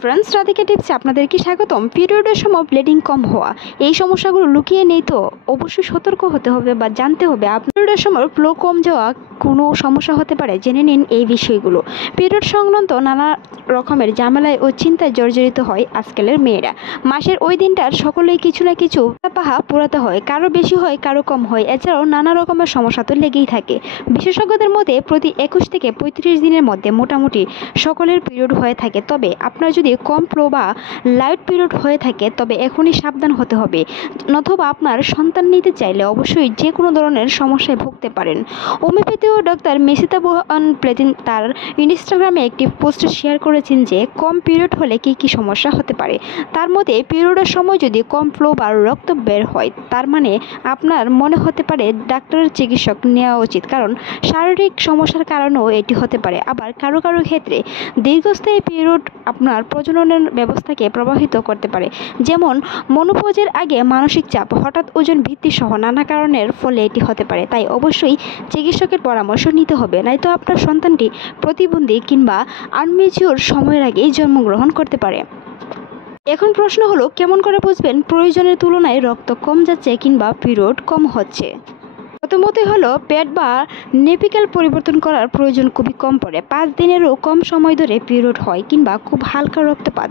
Friends, Radhika টিপসে আপনাদেরকে স্বাগতম। পিরিয়ডের সময় ব্লিডিং কম হওয়া, এই সমস্যাগুলো লুকিয়ে নেই তো অবশ্যই সতর্ক হতে হবে বা জানতে হবে। আপনার পিরিয়ডের সময় ফ্লো কম যাওয়া কোনো সমস্যা হতে পারে, জেনে নিন এই বিষয়গুলো। পিরিয়ড সংক্রান্ত নানা রকমের ঝামেলায় ও চিন্তায় জর্জরিত হয় আজকালের মেয়েরা। মাসের ওই দিনটার সকলেই কিছু না কিছু পাহা পোড়াতে হয়, কারো বেশি হয় কারো কম হয়। এছাড়াও নানা রকমের সমস্যা তো লেগেই থাকে। বিশেষজ্ঞদের মতে প্রতি 21 থেকে 35 দিনের মধ্যে মোটামুটি সকলের পিরিয়ড হয়ে থাকে। তবে আপনার যদি কম ফ্লো বা লাইট পিরিয়ড হয়ে থাকে তবে এখনই সাবধান হতে হবে, অথবা আপনার সন্তান নিতে চাইলে অবশ্যই যে কোনো ধরনের সমস্যায় ভুগতে পারেন। হোমিওপ্যাথি ও ডাক্তার মেসিতা বোহান প্লেটিন তার ইনস্টাগ্রামে একটি পোস্ট শেয়ার করেছেন যে কম পিরিয়ড হলে কী কী সমস্যা হতে পারে। তার মতে পিরিয়ডের সময় যদি কম ফ্লো বা রক্ত বের হয় তার মানে আপনার মনে হতে পারে ডাক্তারের চিকিৎসক নেওয়া উচিত, কারণ শারীরিক সমস্যার কারণেও এটি হতে পারে। আবার কারো কারো ক্ষেত্রে দীর্ঘস্থায়ী পিরিয়ড আপনার প্রজননের ব্যবস্থাকে প্রভাবিত করতে পারে, যেমন মনোপজের আগে মানসিক চাপ, হঠাৎ ওজন বৃদ্ধি সহ নানা কারণের ফলে এটি হতে পারে। তাই অবশ্যই চিকিৎসকের পরামর্শ নিতে হবে, নয়তো আপনার সন্তানটি প্রতিবন্ধী কিংবা আনমেচিওর সময়ের আগেই জন্মগ্রহণ করতে পারে। এখন প্রশ্ন হলো, কেমন করে বুঝবেন প্রয়োজনের তুলনায় রক্ত কম যাচ্ছে কিংবা পিরিয়ড কম হচ্ছে? প্রথমতই হলো প্যাড বা নেপিক্যাল পরিবর্তন করার প্রয়োজন খুবই কম পড়ে। 5 দিনেরও কম সময় ধরে পিরিয়ড হয় কিংবা খুব হালকা রক্তপাত,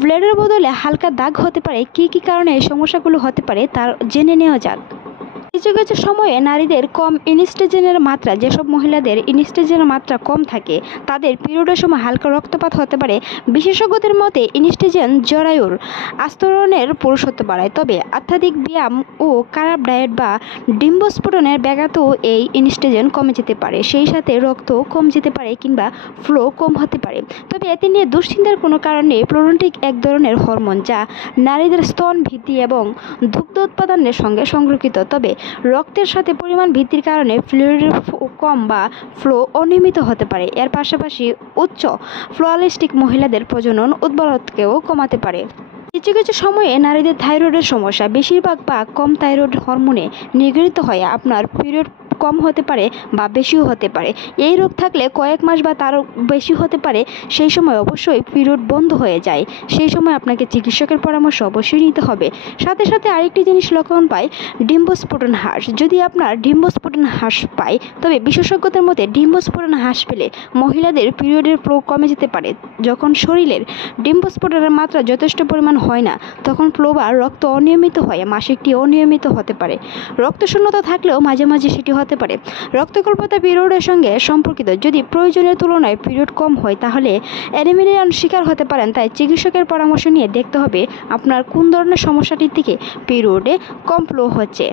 ব্লেডের বদলে হালকা দাগ হতে পারে। কী কী কারণে এই সমস্যাগুলো হতে পারে তার জেনে নেওয়া যাক। কিছু কিছু সময়ে নারীদের কম ইনস্ট্রোজেনের মাত্রা, যেসব মহিলাদের ইনস্ট্রোজেনের মাত্রা কম থাকে তাদের পিরিয়ডের সময় হালকা রক্তপাত হতে পারে। বিশেষজ্ঞদের মতে ইনস্ট্রোজেন জরায়ুর আস্তরণের পুরুষত্ব বাড়ায়, তবে অত্যাধিক ব্যায়াম ও খারাপ ডায়েট বা ডিম্বস্ফোটনের ব্যাঘাতেও এই ইনস্ট্রোজেন কমে যেতে পারে। সেই সাথে রক্ত কম যেতে পারে কিংবা ফ্লো কম হতে পারে। তবে এতে নিয়ে দুশ্চিন্তার কোনো কারণ নেই। প্রোলন্টিক এক ধরনের হরমোন যা নারীদের স্তন বৃদ্ধি এবং দুগ্ধ উৎপাদনের সঙ্গে সংরক্ষিত। তবে রক্তের সাথে পরিমাণ বৃদ্ধির কারণে ফ্লুইডের কম বা ফ্লো অনিয়মিত হতে পারে। এর পাশাপাশি উচ্চ ফ্লোয়ালিস্টিক মহিলাদের প্রজনন উৎপাদনকেও কমাতে পারে। কিছু কিছু সময়ে নারীদের থাইরয়েডের সমস্যা, বেশিরভাগ বা কম থাইরয়েড হরমোনে নিগৃহীত হয় আপনার পিরিয়ড কম হতে পারে বা বেশিও হতে পারে। এই রোগ থাকলে কয়েক মাস বা তারও বেশি হতে পারে। সেই সময় অবশ্যই পিরিয়ড বন্ধ হয়ে যায়। সেই সময় আপনাকে চিকিৎসকের পরামর্শ অবশ্যই নিতে হবে। সাথে সাথে আরেকটি জিনিস লক্ষণ পায়, ডিম্বস্ফোটন হ্রাস। যদি আপনার ডিম্বস্ফোটন হ্রাস পায় তবে বিশেষজ্ঞদের মতে ডিম্বস্ফোটন হ্রাস পেলে মহিলাদের পিরিয়ডের ফ্লো কমে যেতে পারে। যখন শরীরের ডিম্বস্ফোটনের মাত্রা যথেষ্ট পরিমাণ হয় না তখন ফ্লো বা রক্ত অনিয়মিত হয়, মাসিকটি অনিয়মিত হতে পারে। রক্তশূন্যতা থাকলেও মাঝে মাঝে সেটি হতে পারে। রক্তস্বল্পতা পিরিয়ডের সঙ্গে সম্পর্কিত। যদি প্রয়োজনের তুলনায় পিরিয়ড কম হয় তাহলে অ্যানিমিয়ার শিকার হতে পারেন। তাই চিকিৎসকের পরামর্শ নিয়ে দেখতে হবে আপনার কোন ধরনের সমস্যাটির থেকে পিরিয়ডে কম ফ্লো হচ্ছে।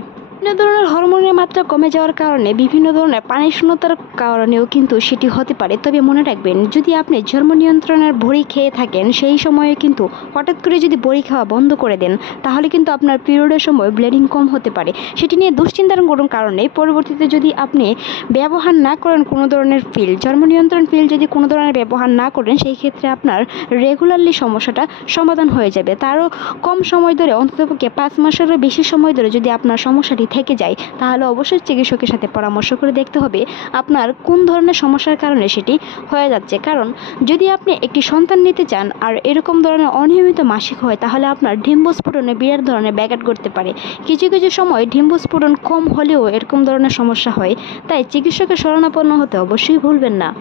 বিভিন্ন ধরনের হরমোনের মাত্রা কমে যাওয়ার কারণে, বিভিন্ন ধরনের পানির শূন্যতার কারণেও কিন্তু সেটি হতে পারে। তবে মনে রাখবেন, যদি আপনি জন্ম নিয়ন্ত্রণের বড়ি খেয়ে থাকেন সেই সময়ে কিন্তু হঠাৎ করে যদি বড়ি খাওয়া বন্ধ করে দেন তাহলে কিন্তু আপনার পিরিয়ডের সময় ব্লিডিং কম হতে পারে। সেটি নিয়ে দুশ্চিন্তার কোনো কারণে পরবর্তীতে যদি আপনি ব্যবহার না করেন কোনো ধরনের পিল, জন্ম নিয়ন্ত্রণ পিল যদি কোনো ধরনের ব্যবহার না করেন সেই ক্ষেত্রে আপনার রেগুলারলি সমস্যাটা সমাধান হয়ে যাবে। তারও কম সময় ধরে, অন্ততপক্ষে 5 মাসেরও বেশি সময় ধরে যদি আপনার সমস্যাটি থেকে যায় তাহলে অবশ্যই চিকিৎসকের সাথে পরামর্শ করে দেখতে হবে আপনার কোন ধরনের সমস্যার কারণে সেটি হয়ে যাচ্ছে। কারণ যদি আপনি একটি সন্তান নিতে চান আর এরকম ধরনের অনিয়মিত মাসিক হয় তাহলে আপনার ডিম্বস্ফোটনে বিরাট ধরনের ব্যাঘাত ঘটতে পারে। কিছু কিছু সময় ডিম্বস্ফোটন কম হলেও এরকম ধরনের সমস্যা হয়। তাই চিকিৎসকের শরণাপন্ন হতে অবশ্যই ভুলবেন না।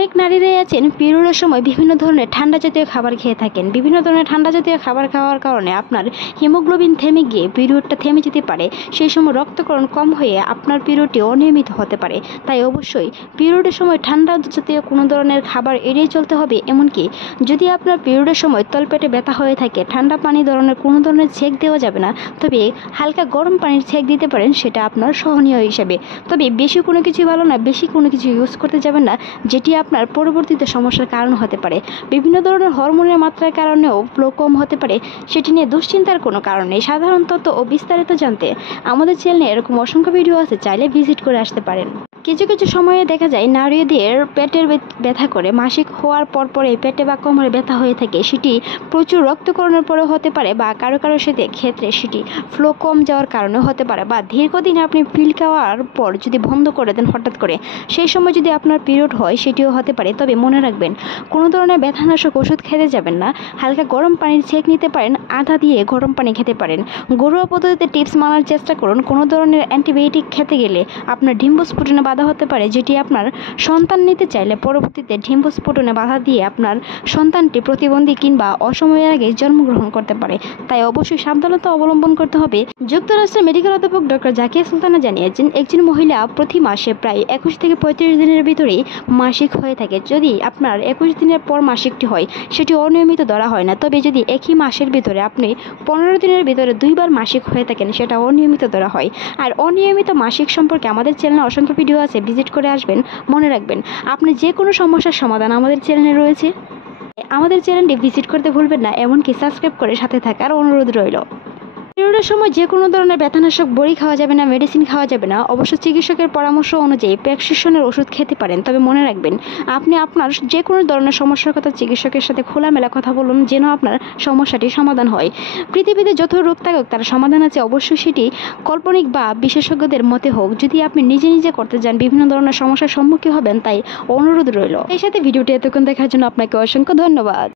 অনেক নারীরাই আছেন পিরিয়ডের সময় বিভিন্ন ধরনের ঠান্ডা জাতীয় খাবার খেয়ে থাকেন। বিভিন্ন ধরনের ঠান্ডা জাতীয় খাবার খাওয়ার কারণে আপনার হিমোগ্লোবিন থেমে গিয়ে পিরিয়ডটা থেমে যেতে পারে। সেই সময় রক্তকরণ কম হয়ে আপনার পিরিয়ডটি অনিয়মিত হতে পারে। তাই অবশ্যই পিরিয়ডের সময় ঠান্ডা জাতীয় কোনো ধরনের খাবার এড়িয়ে চলতে হবে। এমনকি যদি আপনার পিরিয়ডের সময় তলপেটে ব্যথা হয়ে থাকে, ঠান্ডা পানি ধরনের কোনো ধরনের ছেঁক দেওয়া যাবে না, তবে হালকা গরম পানির ছেঁক দিতে পারেন, সেটা আপনার সহনীয় হিসেবে। তবে বেশি কোনো কিছুই ভালো না, বেশি কোনো কিছু ইউজ করতে যাবেন না যেটি আপনার পরবর্তীতে সমস্যার কারণ হতে পারে। বিভিন্ন ধরনের হরমোনের মাত্রার কারণেও ফ্লো কম হতে পারে। সেটি নিয়ে দুশ্চিন্তার কোনো কারণ নেই। সাধারণ তথ্য ও বিস্তারিত জানতে আমাদের চ্যানেলে এরকম অসংখ্য ভিডিও আছে, চাইলে ভিজিট করে আসতে পারেন। কিছু কিছু সময়ে দেখা যায় নারীদের পেটের ব্যথা করে, মাসিক হওয়ার পরে পেটে বা কোমরে ব্যথা হয়ে থাকে। সেটি প্রচুর রক্তকরণের পরে হতে পারে, বা কারো কারো ক্ষেত্রে সেটি ফ্লো কম যাওয়ার কারণে হতে পারে, বা দীর্ঘদিন আপনি পিল খাওয়ার পর যদি বন্ধ করে দেন হঠাৎ করে, সেই সময় যদি আপনার পিরিয়ড হয় সেটিও হতে পারে। তবে মনে রাখবেন, কোনো ধরনের ব্যথানাশক ওষুধ খেতে যাবেন না। হালকা গরম পানির সেঁক নিতে পারেন, আদা দিয়ে গরম পানি খেতে পারেন। ঘরোয়া পদ্ধতিতে টিপস মানার চেষ্টা করুন। কোনো ধরনের অ্যান্টিবায়োটিক খেতে গেলে আপনার ডিম্বস্ফোটনে বাধা হতে পারে, যেটি আপনার সন্তান নিতে চাইলে পরবর্তীতে ডিম্বস্ফোটনে বাধা দিয়ে আপনার সন্তানটি প্রতিবন্ধী কিংবা অসময়ের আগে জন্মগ্রহণ করতে পারে। তাই অবশ্যই সাবধানতা অবলম্বন করতে হবে। যুক্তরাষ্ট্রের মেডিকেল অধ্যাপক ডক্টর জাকিয়া সুলতানা জানিয়েছেন, একজন মহিলা প্রতি মাসে প্রায় 21 থেকে 35 দিনের ভিতরেই মাসিক হয়ে থাকে। যদি আপনার 21 দিনের পর মাসিকটি হয়, সেটি অনিয়মিত ধরা হয় না। তবে যদি একই মাসের ভিতরে আপনি 15 দিনের ভিতরে 2বার মাসিক হয়ে থাকেন, সেটা অনিয়মিত ধরা হয়। আর অনিয়মিত মাসিক সম্পর্কে আমাদের চ্যানেলে অসংখ্য ভিডিও আছে, ভিজিট করে আসবেন। মনে রাখবেন, আপনি যে কোনো সমস্যার সমাধান আমাদের চ্যানেলে রয়েছে। আমাদের চ্যানেলটি ভিজিট করতে ভুলবেন না, এমনকি সাবস্ক্রাইব করে সাথে থাকার অনুরোধ রইল। পিরিয়ডের সময় যে কোনো ধরনের ব্যথানাশক বড়ি খাওয়া যাবে না, মেডিসিন খাওয়া যাবে না। অবশ্য চিকিৎসকের পরামর্শ অনুযায়ী প্রেসক্রিপশনের ওষুধ খেতে পারেন। তবে মনে রাখবেন, আপনি আপনার যে কোনো ধরনের সমস্যার কথা চিকিৎসকের সাথে খোলামেলা কথা বলুন, যেন আপনার সমস্যাটি সমাধান হয়। পৃথিবীতে যত রোগ থাকুক, তার সমাধান আছে। অবশ্যই সেটি কাল্পনিক বা বিশেষজ্ঞদের মতে হোক। যদি আপনি নিজে নিজে করতে যান, বিভিন্ন ধরনের সমস্যার সম্মুখীন হবেন। তাই অনুরোধ রইল। এই সাথে ভিডিওটি এতক্ষণ দেখার জন্য আপনাকে অসংখ্য ধন্যবাদ।